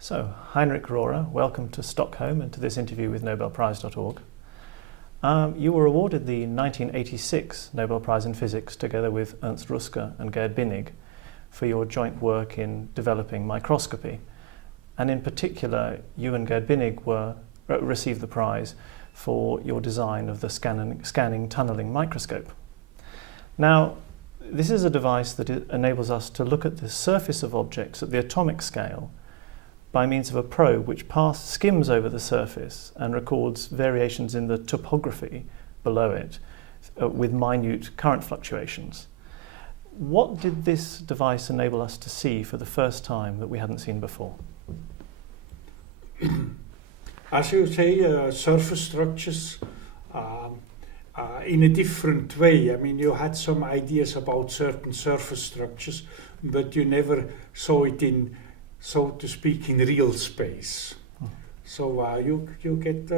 So, Heinrich Rohrer, welcome to Stockholm and to this interview with nobelprize.org. You were awarded the 1986 Nobel Prize in Physics together with Ernst Ruska and Gert Binnig for your joint work in developing microscopy. And in particular, you and Gert Binnig received the prize for your design of the scanning tunneling microscope. Now, this is a device that enables us to look at the surface of objects at the atomic scale by means of a probe which skims over the surface and records variations in the topography below it with minute current fluctuations. What did this device enable us to see for the first time that we hadn't seen before? As you say, surface structures in a different way. I mean, you had some ideas about certain surface structures, but you never saw it in, so to speak, in real space. So you get,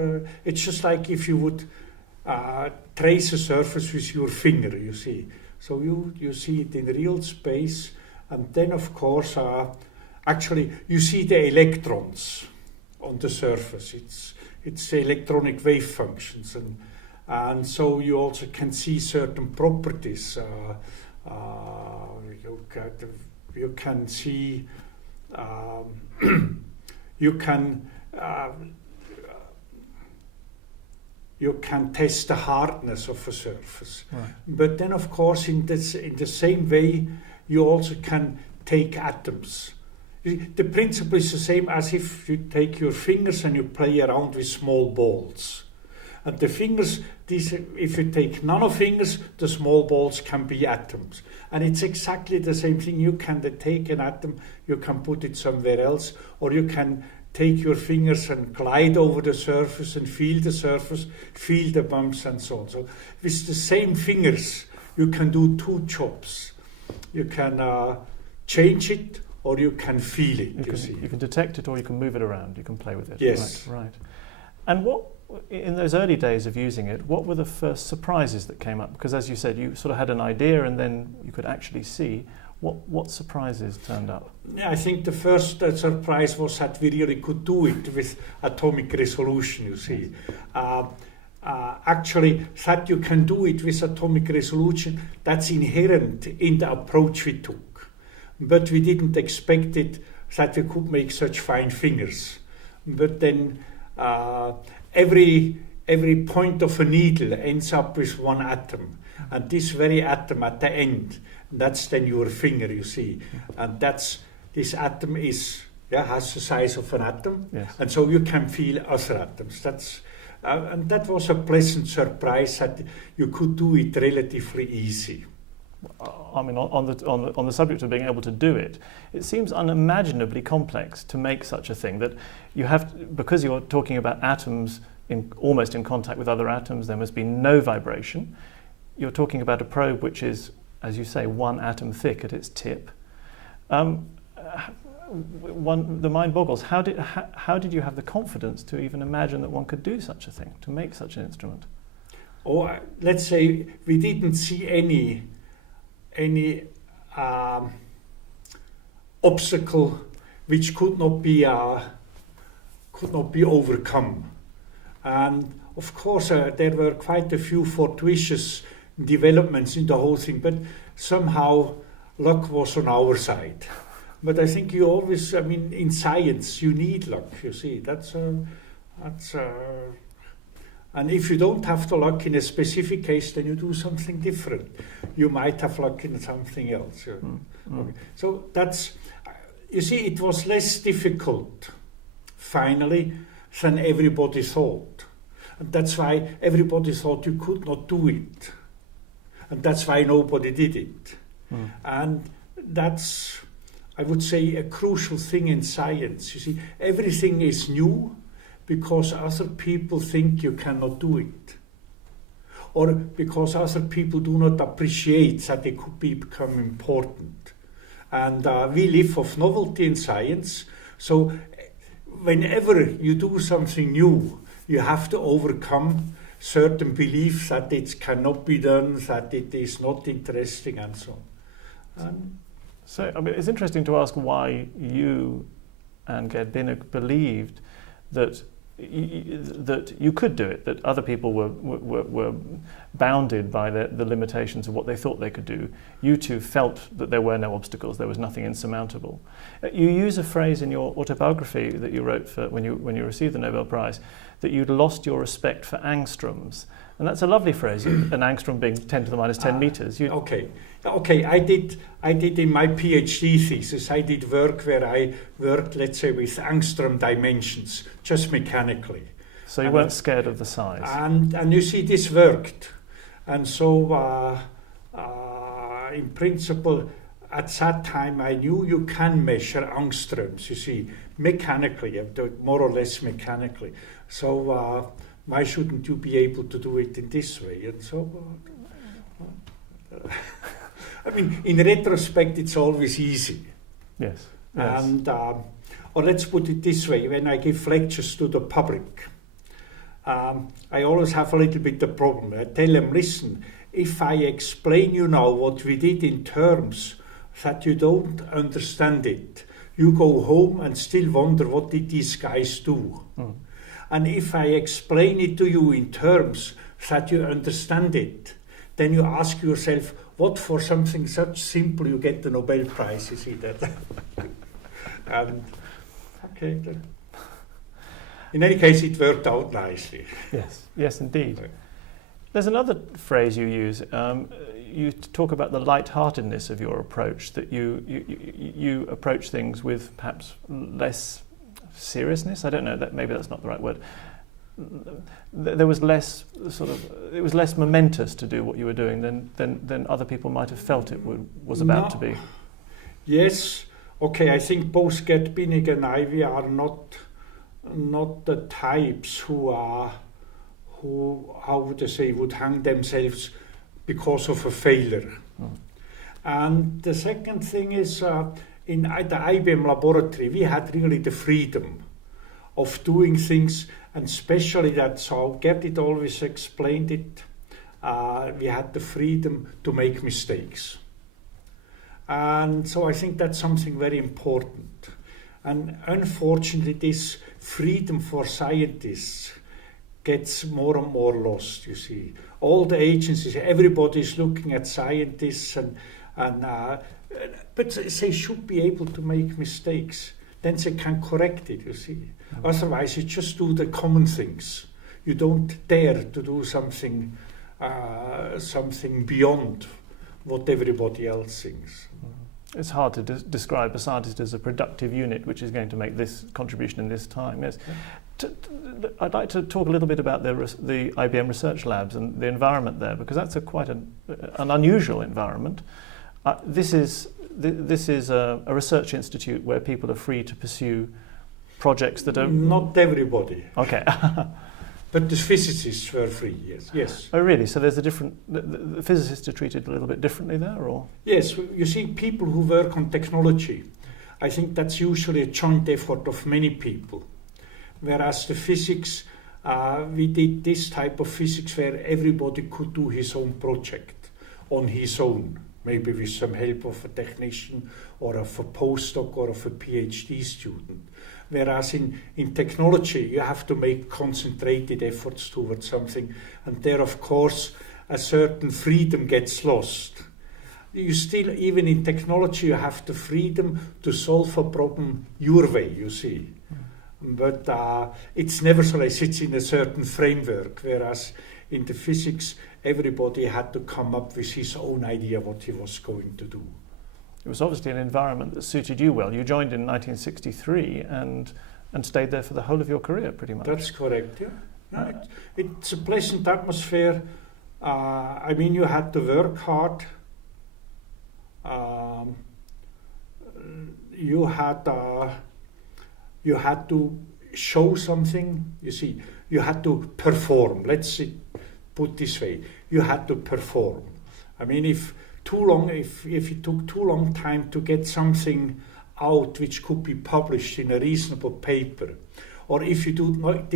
it's just like if you would trace a surface with your finger, you see. So you see it in real space, and then of course, actually you see the electrons on the surface. It's electronic wave functions, and so you also can see certain properties. You can see. You can test the hardness of a surface, right. But then, of course, in the same way, you also can take atoms. The principle is the same as if you take your fingers and you play around with small balls. And the fingers, if you take nano fingers, the small balls can be atoms. And it's exactly the same thing. You can take an atom, you can put it somewhere else, or you can take your fingers and glide over the surface and feel the surface, feel the bumps and so on. So with the same fingers, you can do two jobs. You can change it, or you can feel it, you can detect it, or you can move it around, you can play with it. Yes. Right. And in those early days of using it, what were the first surprises that came up? Because as you said, you sort of had an idea and then you could actually see. What surprises turned up? Yeah, I think the first surprise was that we really could do it with atomic resolution, you see. Actually, that you can do it with atomic resolution, that's inherent in the approach we took. But we didn't expect it that we could make such fine fingers. But then every point of a needle ends up with one atom, and this very atom at the end, that's then your finger, you see, and this atom has the size of an atom, yes. And so you can feel other atoms. And that was a pleasant surprise that you could do it relatively easy. I mean, on the subject of being able to do it, it seems unimaginably complex to make such a thing. That you have, because you're talking about atoms almost in contact with other atoms, there must be no vibration. You're talking about a probe which is, as you say, one atom thick at its tip. The mind boggles. How did you have the confidence to even imagine that one could do such a thing, to make such an instrument? Or let's say we didn't see any obstacle which could not be overcome. And of course there were quite a few fortuitous developments in the whole thing, but somehow luck was on our side. But I think you always, I mean, in science you need luck, you see. And if you don't have the luck in a specific case, then you do something different. You might have luck in something else. Okay. So that's, you see, it was less difficult, finally, than everybody thought. And that's why everybody thought you could not do it. And that's why nobody did it. And that's, I would say, a crucial thing in science. You see, everything is new, because other people think you cannot do it. Or because other people do not appreciate that it could become important. And we live off novelty in science, so whenever you do something new, you have to overcome certain beliefs that it cannot be done, that it is not interesting, and so on. So I mean, it's interesting to ask why you and Gert Binnig believed that that you could do it, that other people were bounded by the limitations of what they thought they could do. You two felt that there were no obstacles, there was nothing insurmountable. You use a phrase in your autobiography that you wrote for when you received the Nobel Prize, that you'd lost your respect for angstroms. And that's a lovely phrase, an angstrom being 10 to the minus 10 meters. Okay, I did in my PhD thesis, I did work where I worked, let's say, with angstrom dimensions, just mechanically. So you weren't scared of the size? And you see, this worked. And so, in principle, at that time, I knew you can measure angstroms, you see, mechanically, more or less mechanically. So, why shouldn't you be able to do it in this way? And so, I mean, in retrospect, it's always easy. Yes. And, or let's put it this way, when I give lectures to the public, I always have a little bit of problem. I tell them, listen, if I explain you now what we did in terms that you don't understand it, you go home and still wonder, what did these guys do? Mm. And if I explain it to you in terms that you understand it, then you ask yourself, what for something such simple you get the Nobel Prize, you see that? Okay. In any case, it worked out nicely. Yes, indeed. There's another phrase you use. You talk about the lightheartedness of your approach, that you approach things with perhaps less seriousness. I don't know, maybe that's not the right word. There was less it was less momentous to do what you were doing than other people might have felt it was about to be. Yes. Okay, I think both Gert Binnig and I, we are not the types who how would I say, would hang themselves because of a failure. Mm. And the second thing is, in the IBM laboratory, we had really the freedom of doing things, and especially that's how Gert always explained it. We had the freedom to make mistakes. And so I think that's something very important. And unfortunately, this freedom for scientists gets more and more lost, you see. All the agencies, everybody is looking at scientists, but they should be able to make mistakes. Then they can correct it, you see. Mm-hmm. Otherwise, you just do the common things. You don't dare to do something beyond what everybody else thinks. It's hard to describe a scientist as a productive unit which is going to make this contribution in this time. Yes. I'd like to talk a little bit about the IBM Research Labs and the environment there, because that's quite an unusual environment. This is a research institute where people are free to pursue projects that are... Not everybody. Okay. But the physicists were free, yes. Oh, really? So there's the physicists are treated a little bit differently there, or? Yes, you see, people who work on technology, I think that's usually a joint effort of many people. Whereas the physics, we did this type of physics where everybody could do his own project on his own, maybe with some help of a technician or of a postdoc or of a PhD student. Whereas in technology, you have to make concentrated efforts towards something, and there, of course, a certain freedom gets lost. You still, even in technology, you have the freedom to solve a problem your way, you see. But it's nevertheless, it's in a certain framework, whereas in the physics, everybody had to come up with his own idea what he was going to do. It was obviously an environment that suited you well. You joined in 1963 and stayed there for the whole of your career, pretty much. That's correct, yeah. It's a pleasant atmosphere. I mean, you had to work hard. You had to show something. You see, you had to perform. Let's put this way: you had to perform. I mean, if it took too long time to get something out which could be published in a reasonable paper, or if you did not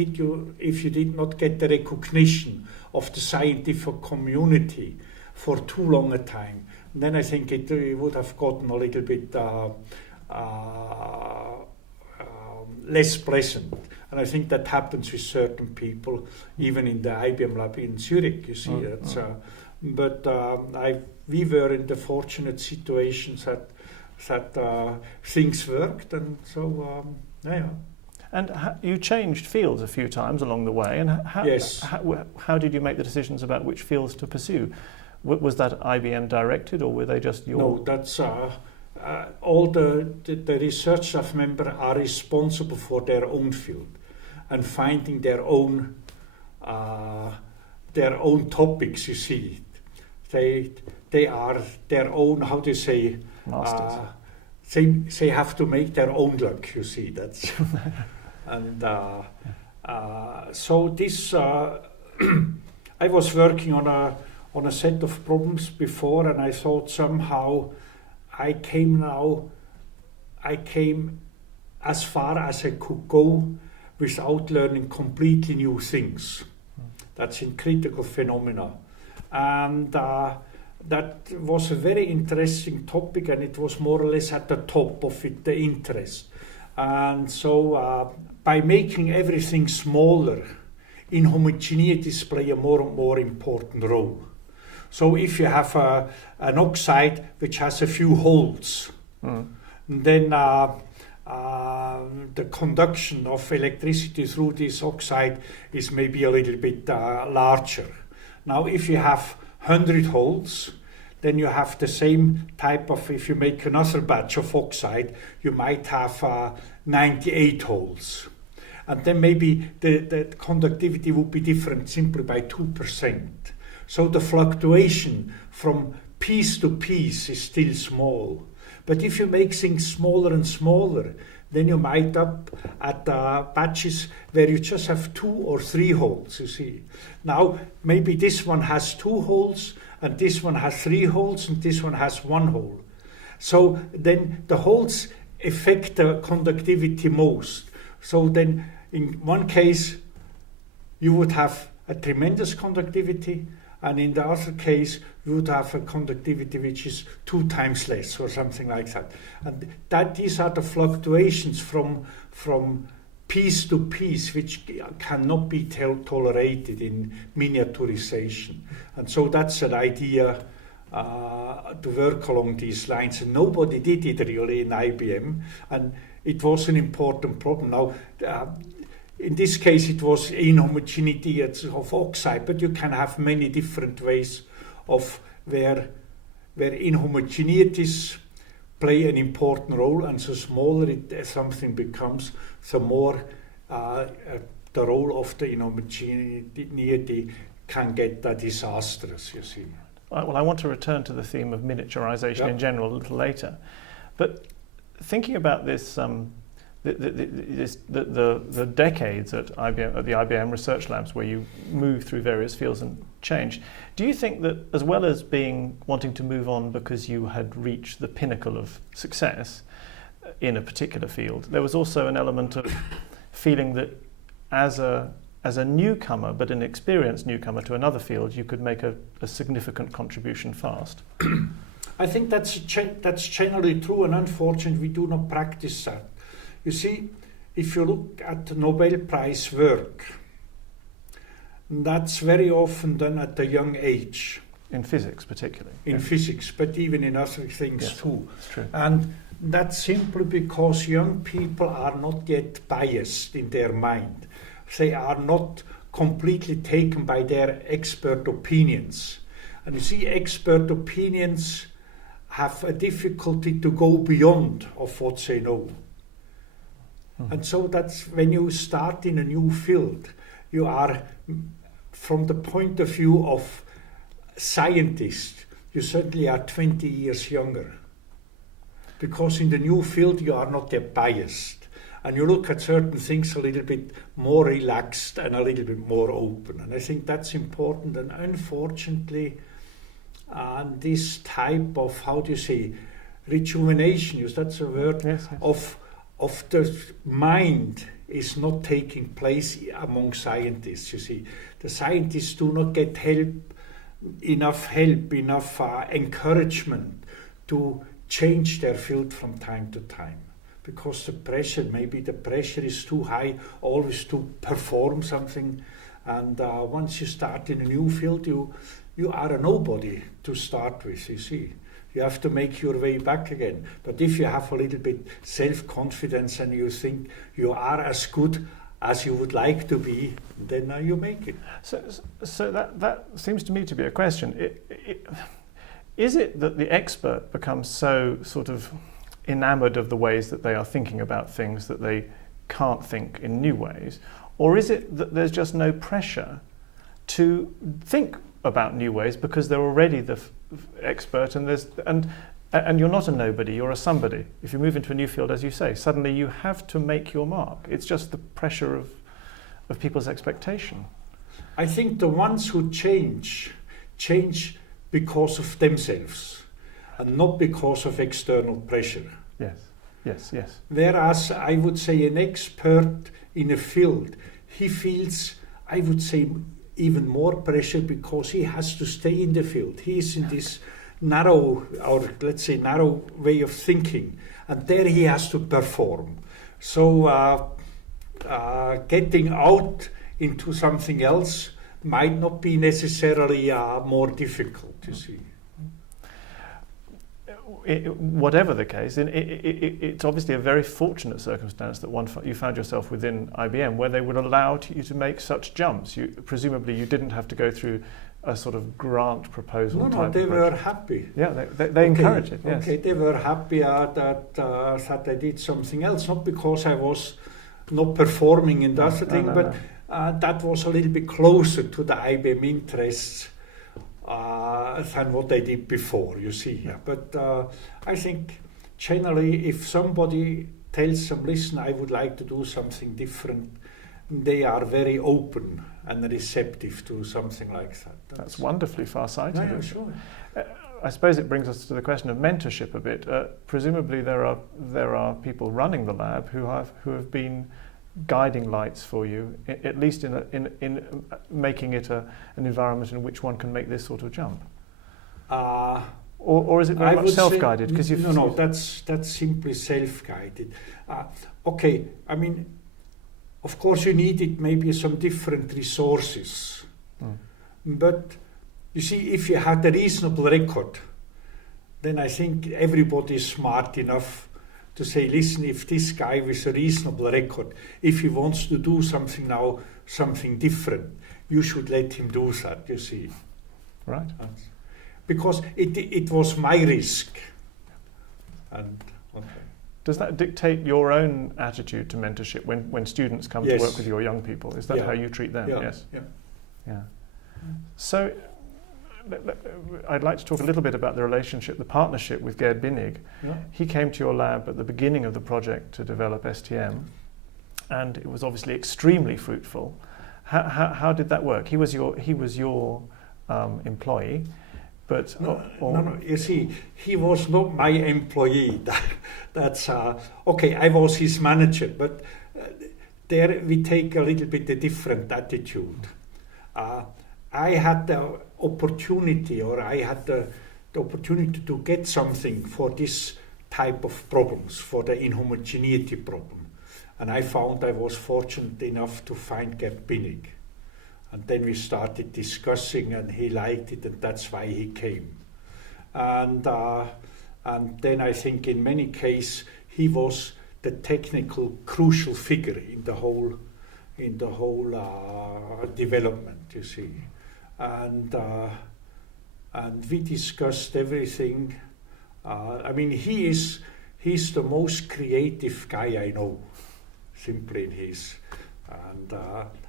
get the recognition of the scientific community for too long a time, then I think it would have gotten a little bit less pleasant. And I think that happens with certain people, even in the IBM lab in Zürich, you see. We were in the fortunate situations that things worked, and so, yeah. And you changed fields a few times along the way, and Yes. How did you make the decisions about which fields to pursue? Was that IBM directed, or were they just your... No, that's all the research staff members are responsible for their own field and finding their own topics, you see. They are their own, how do you say... Masters. They have to make their own luck, you see. That's and so this I was working on a set of problems before, and I thought somehow I came as far as I could go without learning completely new things. That's in critical phenomena, and that was a very interesting topic, and it was more or less at the top of it, the interest. And so by making everything smaller, inhomogeneities play a more and more important role. So if you have an oxide which has a few holes, then the conduction of electricity through this oxide is maybe a little bit larger. Now if you have 100 holes, then you have the same type of, if you make another batch of oxide, you might have 98 holes. And then maybe the conductivity would be different simply by 2%. So the fluctuation from piece to piece is still small. But if you make things smaller and smaller, then you might up at batches where you just have 2 or 3 holes, you see. Now, maybe this one has 2 holes, and this one has 3 holes, and this one has 1 hole. So then the holes affect the conductivity most. So then in one case, you would have a tremendous conductivity, and in the other case, you would have a conductivity which is 2 times less or something like that. And these are the fluctuations from piece to piece which cannot be tolerated in miniaturization. And so that's an idea to work along these lines. And nobody did it really in IBM, and it was an important problem. Now, in this case, it was inhomogeneity of oxide, but you can have many different ways of where inhomogeneities play an important role, and the smaller something becomes, the more the role of the inhomogeneity can get disastrous, you see. Well, I want to return to the theme of miniaturization in general a little later, but thinking about this. The decades at IBM, at the IBM Research Labs, where you move through various fields and change, do you think that as well as wanting to move on because you had reached the pinnacle of success in a particular field, there was also an element of feeling that as a newcomer, but an experienced newcomer to another field, you could make a significant contribution fast? I think that's generally true, and unfortunately we do not practice that. You see, if you look at the Nobel Prize work, that's very often done at a young age. In physics particularly. In physics, but even in other things too. That's true. And that's simply because young people are not yet biased in their mind. They are not completely taken by their expert opinions. And you see, expert opinions have a difficulty to go beyond of what they know. And so that's when you start in a new field, you are, from the point of view of scientists, you certainly are 20 years younger. Because in the new field you are not yet biased. And you look at certain things a little bit more relaxed and a little bit more open. And I think that's important. And unfortunately, this type of, how do you say, rejuvenation, that's a word, of the mind is not taking place among scientists, you see. The scientists do not get enough encouragement to change their field from time to time. because maybe the pressure is too high, always to perform something. And once you start in a new field, you are a nobody to start with, you see. You have to make your way back again. But if you have a little bit self-confidence and you think you are as good as you would like to be, then you make it. So that seems to me to be a question. Is it that the expert becomes so sort of enamored of the ways that they are thinking about things that they can't think in new ways? Or is it that there's just no pressure to think about new ways because they're already the expert and you're not a nobody, you're a somebody. If you move into a new field, as you say, suddenly you have to make your mark. It's just the pressure of people's expectation. I think the ones who change because of themselves and not because of external pressure. Yes. Whereas I would say an expert in a field, he feels, I would say, even more pressure because he has to stay in the field. He is in this narrow way of thinking, and there he has to perform. So getting out into something else might not be necessarily more difficult, you see. Whatever the case, it's obviously a very fortunate circumstance that you found yourself within IBM, where they would allow you to make such jumps. Presumably, you didn't have to go through a sort of grant proposal. No, they were happy. Yeah, they encouraged it. Yes. Okay, they were happy that I did something else, not because I was not performing in that thing, but that was a little bit closer to the IBM interests than what I did before, you see. Yeah. But I think generally if somebody tells them, listen, I would like to do something different, they are very open and receptive to something like that. That's wonderfly far-sighted. Yeah, sure. I suppose it brings us to the question of mentorship a bit. Presumably there are people running the lab who have been guiding lights for you, at least in making it an environment in which one can make this sort of jump. Or is it very much self-guided? No, that's simply self-guided. Okay, I mean, of course you needed maybe some different resources, but you see, if you had a reasonable record, then I think everybody is smart enough to say, listen, if this guy with a reasonable record, if he wants to do something now, something different, you should let him do that, you see. Right. Because it was my risk. And okay. Does that dictate your own attitude to mentorship when students come to work with your young people? Is that how you treat them? Yeah. Yes. Yeah. So I'd like to talk a little bit about the relationship, the partnership with Gert Binnig. Yeah. He came to your lab at the beginning of the project to develop STM, and it was obviously extremely fruitful. How did that work? He was your employee, but no. You see, he was not my employee. That's okay. I was his manager, but there we take a little bit a different attitude. I had the opportunity, to get something for this type of problems, for the inhomogeneity problem. And I found I was fortunate enough to find Gert Binnig. And then we started discussing and he liked it and that's why he came. And then I think in many cases he was the technical crucial figure in the whole development, you see. And we discussed everything. I mean, he's the most creative guy I know, simply in his.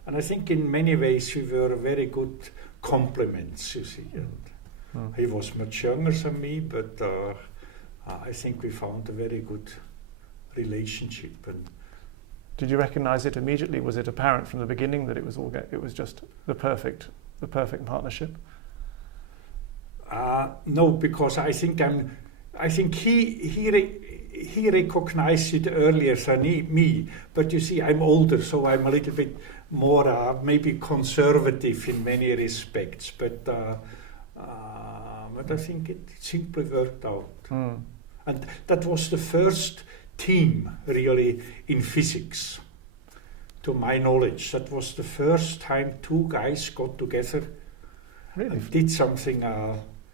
And I think in many ways we were very good complements, you see. And he was much younger than me, but I think we found a very good relationship. And did you recognize it immediately? Was it apparent from the beginning that it was just the perfect partnership? No, because I think he recognized it earlier than me. But you see, I'm older, so I'm a little bit more maybe conservative in many respects. But I think it simply worked out. And that was the first team really in physics. To my knowledge, that was the first time two guys got together and did something.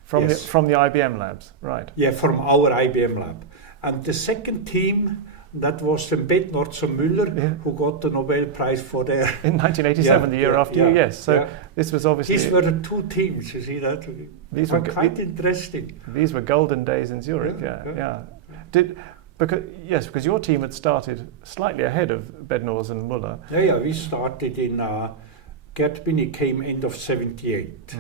From yes. from the IBM labs, right? Yeah, from our IBM lab. And the second team, that was the Bednorz and Müller, who got the Nobel Prize for their... In 1987, the year after you, yes. So this was obviously... These were the two teams, you see that? These were quite interesting. These were golden days in Zurich, yeah. Because your team had started slightly ahead of Bednorz and Müller. Yeah, we started in... Gert Binnig came end of 78.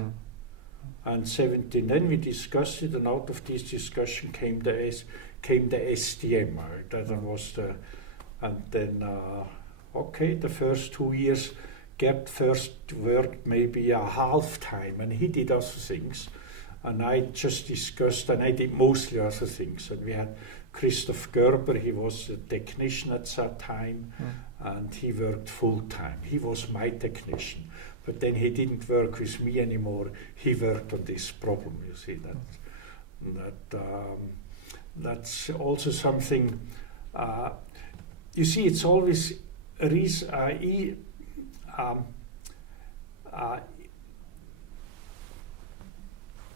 And 17, then we discussed it, and out of this discussion came the STM. That was the, and then the first 2 years, Gert first worked maybe a half time, and he did other things, and I just discussed, and I did mostly other things. And we had Christoph Gerber, he was a technician at that time, and he worked full time. He was my technician. But then he didn't work with me anymore. He worked on this problem. You see that's also something. You see, it's always a reason.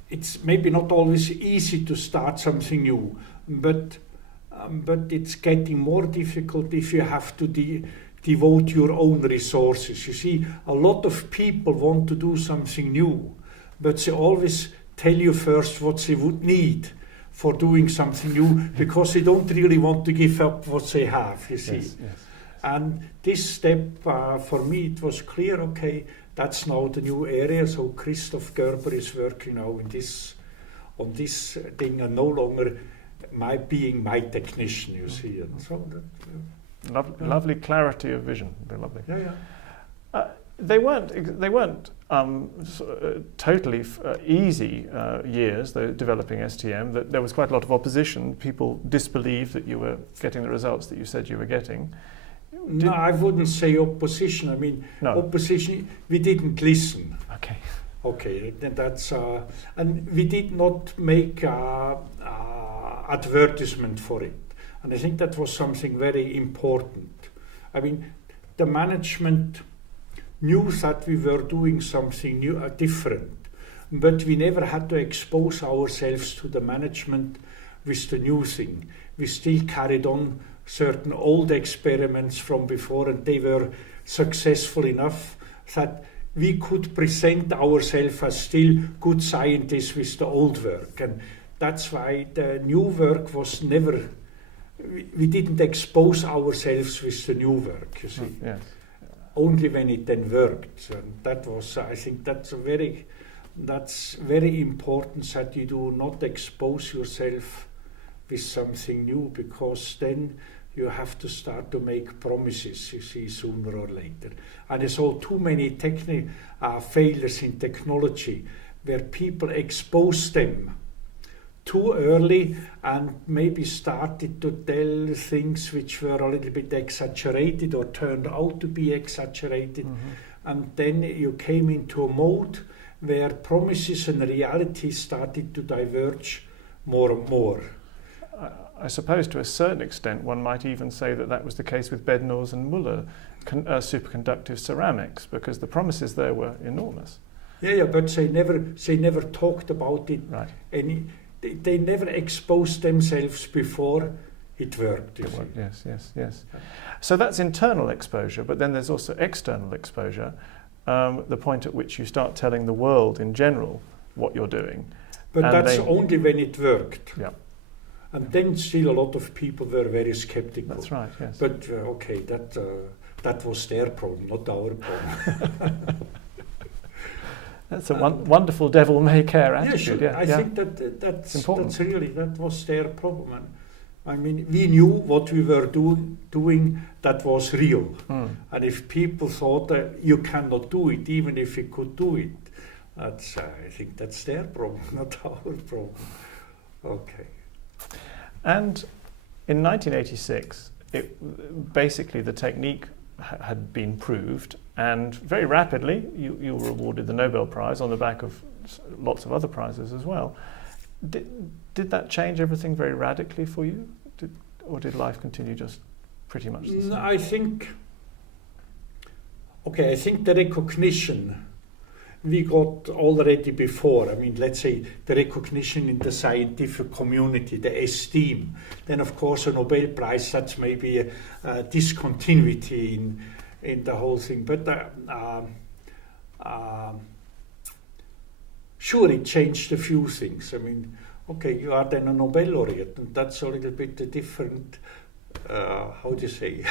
It's maybe not always easy to start something new, but it's getting more difficult if you have to devote your own resources. You see, a lot of people want to do something new, but they always tell you first what they would need for doing something new, because they don't really want to give up what they have, you see. Yes. And this step, for me, it was clear, okay, that's now the new area, so Christoph Gerber is working now on this thing, and no longer being my technician, you see. And so that, lovely clarity of vision. Very lovely. Yeah. They weren't totally easy years, though, developing STM. That there was quite a lot of opposition. People disbelieved that you were getting the results that you said you were getting. No, I wouldn't say opposition. I mean, opposition. We didn't listen. Okay. That's and we did not make advertisement for it. And I think that was something very important. I mean, the management knew that we were doing something new, different, but we never had to expose ourselves to the management with the new thing. We still carried on certain old experiments from before, and they were successful enough that we could present ourselves as still good scientists with the old work. And that's why the new work was never... We didn't expose ourselves with the new work, you see. Yes. Only when it then worked. And that was, I think that's very important, that you do not expose yourself with something new, because then you have to start to make promises, you see, sooner or later. And I saw too many failures in technology where people expose them too early and maybe started to tell things which were a little bit exaggerated or turned out to be exaggerated. And then you came into a mode where promises and reality started to diverge more and more. I suppose to a certain extent one might even say that was the case with Bednorz and Müller superconductive ceramics, because the promises there were enormous. Yeah, but they never talked about it. Right. They never exposed themselves before it worked. Yes. So that's internal exposure, but then there's also external exposure, the point at which you start telling the world in general what you're doing. But that's only when it worked. Yeah. And then still a lot of people were very skeptical. That's right, yes. But that was their problem, not our problem. That's a wonderful devil-may-care attitude. Yeah, I think that's important. That was their problem. And I mean, we knew what we were doing that was real. And if people thought that you cannot do it, even if you could do it, I think that's their problem, not our problem. Okay. And in 1986, basically the technique had been proved, and very rapidly you were awarded the Nobel Prize on the back of lots of other prizes as well. Did that change everything very radically for you? or did life continue just pretty much the same? I think the recognition we got already before. I mean, let's say the recognition in the scientific community, the esteem. Then, of course, a Nobel Prize, that's maybe a discontinuity in the whole thing. But sure, it changed a few things. I mean, okay, you are then a Nobel laureate, and that's a little bit a different, how do you say?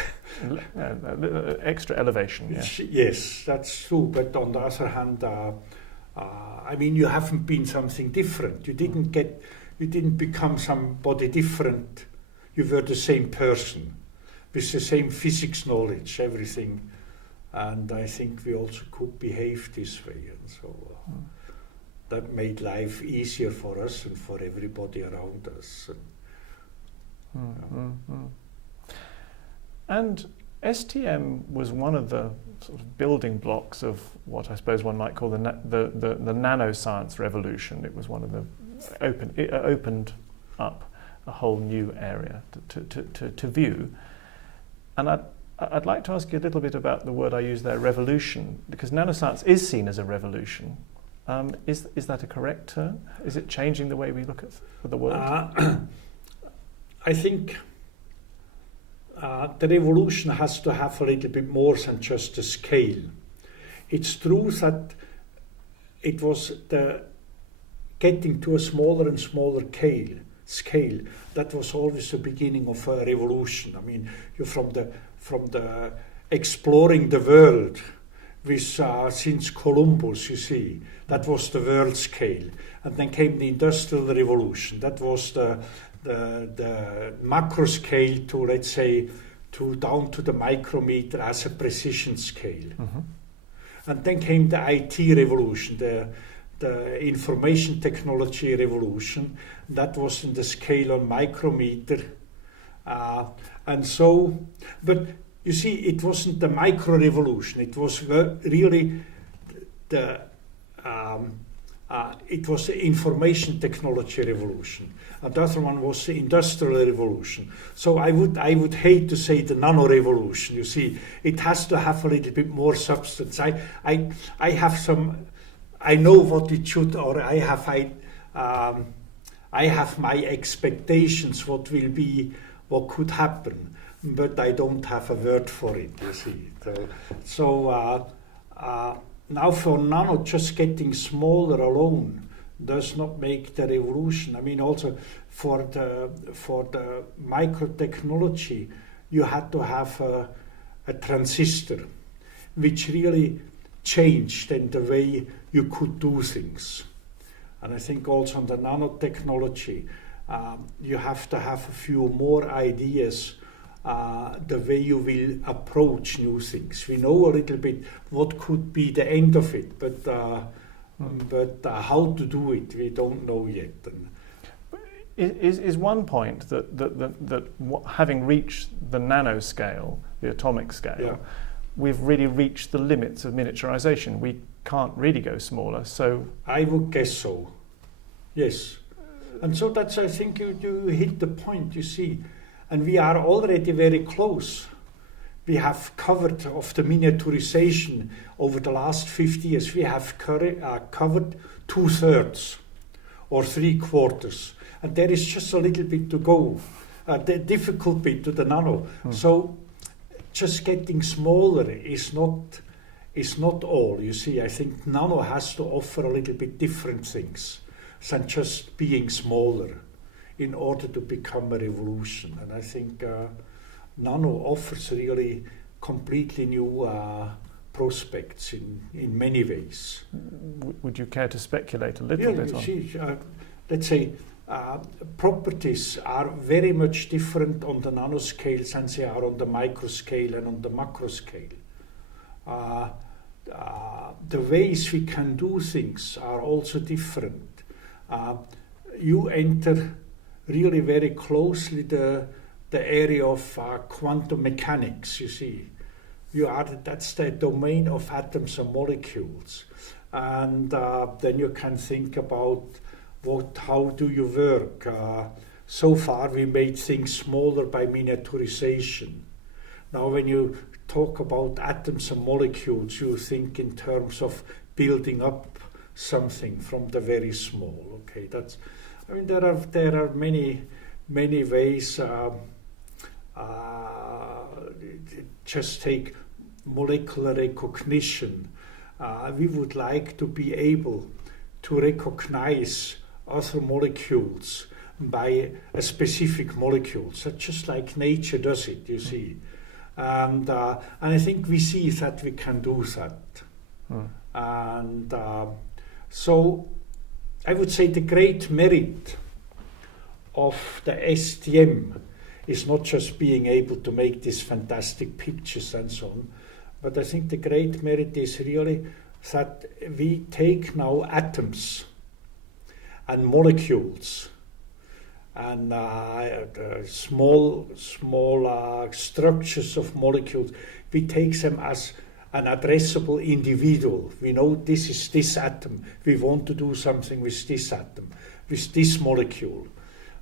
Extra elevation, yeah. Yes, that's true. But on the other hand, I mean, you haven't been something different. You didn't become somebody different. You were the same person with the same physics knowledge, everything. And I think we also could behave this way. And so that made life easier for us and for everybody around us. And STM was one of the sort of building blocks of what I suppose one might call the nanoscience revolution. It was one of the it opened up a whole new area to view. And I'd like to ask you a little bit about the word I used there, revolution, because nanoscience is seen as a revolution. Is that a correct term? Is it changing the way we look at the world? I think the revolution has to have a little bit more than just a scale. It's true that it was the getting to a smaller and smaller scale that was always the beginning of a revolution. I mean, you're from the exploring the world with since Columbus, you see, that was the world scale, and then came the Industrial Revolution. That was the macro scale to, let's say, down to the micrometer as a precision scale. And then came the IT revolution, the information technology revolution. That was in the scale on micrometer. And so, but you see, it wasn't the micro revolution. It was really it was the information technology revolution. And the other one was the industrial revolution. So I would hate to say the nano revolution. You see, it has to have a little bit more substance. I have some. I know what it should, or I have my expectations. What will be, what could happen, but I don't have a word for it. You see, so. Now for nano, just getting smaller alone does not make the revolution. I mean, also for the microtechnology, you had to have a transistor, which really changed in the way you could do things. And I think also on the nanotechnology, you have to have a few more ideas the way you will approach new things. We know a little bit what could be the end of it, but how to do it, we don't know yet. Is one point that having reached the nanoscale, the atomic scale, we've really reached the limits of miniaturization. We can't really go smaller. So I would guess so. Yes, and so that's, I think you hit the point. You see. And we are already very close. We have covered of the miniaturization over the last 50 years. We have covered 2/3 or 3/4. And there is just a little bit to go. The difficult bit to the nano. So just getting smaller is not all. You see, I think nano has to offer a little bit different things than just being smaller in order to become a revolution. And I think nano offers really completely new prospects in many ways. Would you care to speculate a little bit on? See, let's say properties are very much different on the nanoscale than they are on the microscale and on the macro scale. The ways we can do things are also different. You enter really very closely the area of quantum mechanics, you see. That's the domain of atoms and molecules. And then you can think about how do you work so far we made things smaller by miniaturization. Now when you talk about atoms and molecules, you think in terms of building up something from the very small. Okay, that's. I mean, there are many ways. Just take molecular recognition. We would like to be able to recognize other molecules by a specific molecule, so just like nature does it, you see. And I think we see that we can do that. And so I would say the great merit of the STM is not just being able to make these fantastic pictures and so on, but I think the great merit is really that we take now atoms and molecules and small structures of molecules. We take them as an addressable individual. We know this is this atom. We want to do something with this atom, with this molecule.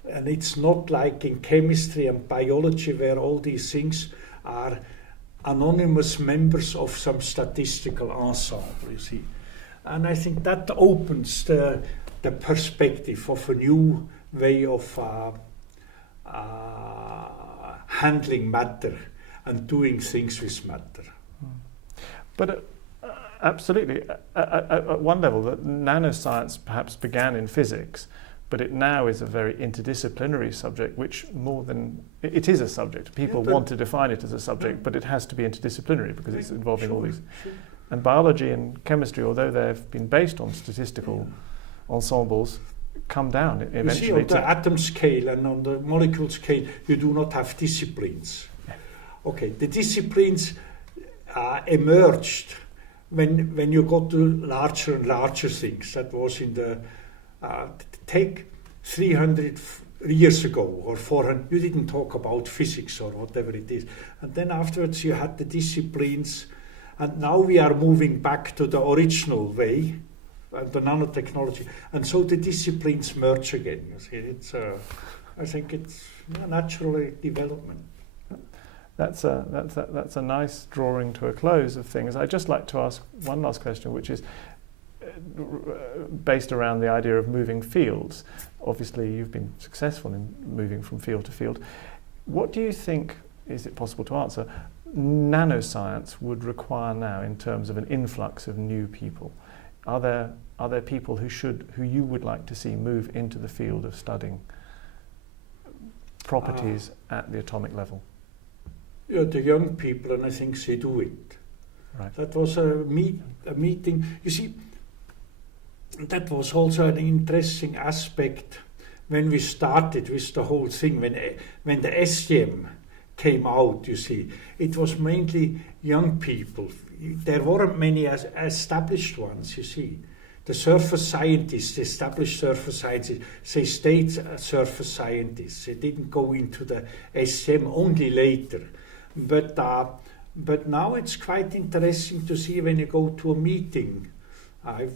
And it's not like in chemistry and biology where all these things are anonymous members of some statistical ensemble, you see. And I think that opens the perspective of a new way of handling matter and doing things with matter. But absolutely, at one level, that nanoscience perhaps began in physics, but it now is a very interdisciplinary subject, which more than, it is a subject. People want to define it as a subject, but it has to be interdisciplinary because it's involving all these. And biology and chemistry, although they've been based on statistical ensembles, come down eventually. You see, on the atom scale and on the molecule scale, you do not have disciplines. Okay, the disciplines emerged when you got to larger and larger things. That was in the take 300 years ago or 400. You didn't talk about physics or whatever it is, and then afterwards you had the disciplines, and now we are moving back to the original way, the nanotechnology, and so the disciplines merge again. You see, it's I think it's a natural development. That's a nice drawing to a close of things. I'd just like to ask one last question, which is based around the idea of moving fields. Obviously, you've been successful in moving from field to field. What do you think, is it possible to answer, nanoscience would require now in terms of an influx of new people? Are there people who you would like to see move into the field of studying properties at the atomic level? Yeah, the young people, and I think they do it. Right. That was a meeting. You see, that was also an interesting aspect when we started with the whole thing. When the STM came out, you see, it was mainly young people. There weren't many established ones, you see. The surface scientists, the established surface scientists, they stayed surface scientists. They didn't go into the STM only later. But now it's quite interesting to see when you go to a meeting. I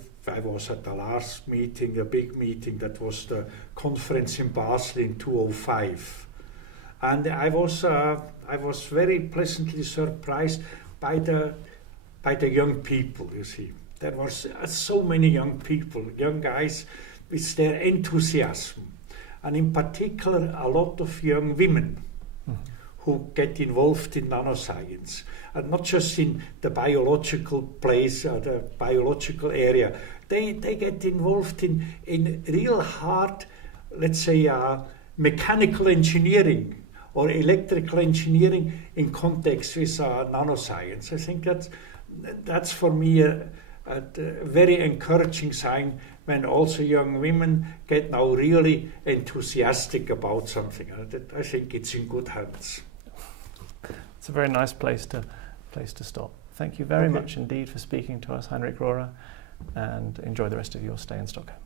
was at the last meeting, a big meeting, that was the conference in Basel in 2005. And I was very pleasantly surprised by the young people, you see. There were so many young people, young guys, with their enthusiasm. And in particular, a lot of young women who get involved in nanoscience. And not just in the biological place or the biological area. They get involved in real hard, let's say, mechanical engineering or electrical engineering in context with nanoscience. I think that's for me a very encouraging sign when also young women get now really enthusiastic about something. I think it's in good hands. It's a very nice place to stop. Thank you very much indeed for speaking to us, Heinrich Rohrer, and enjoy the rest of your stay in Stockholm.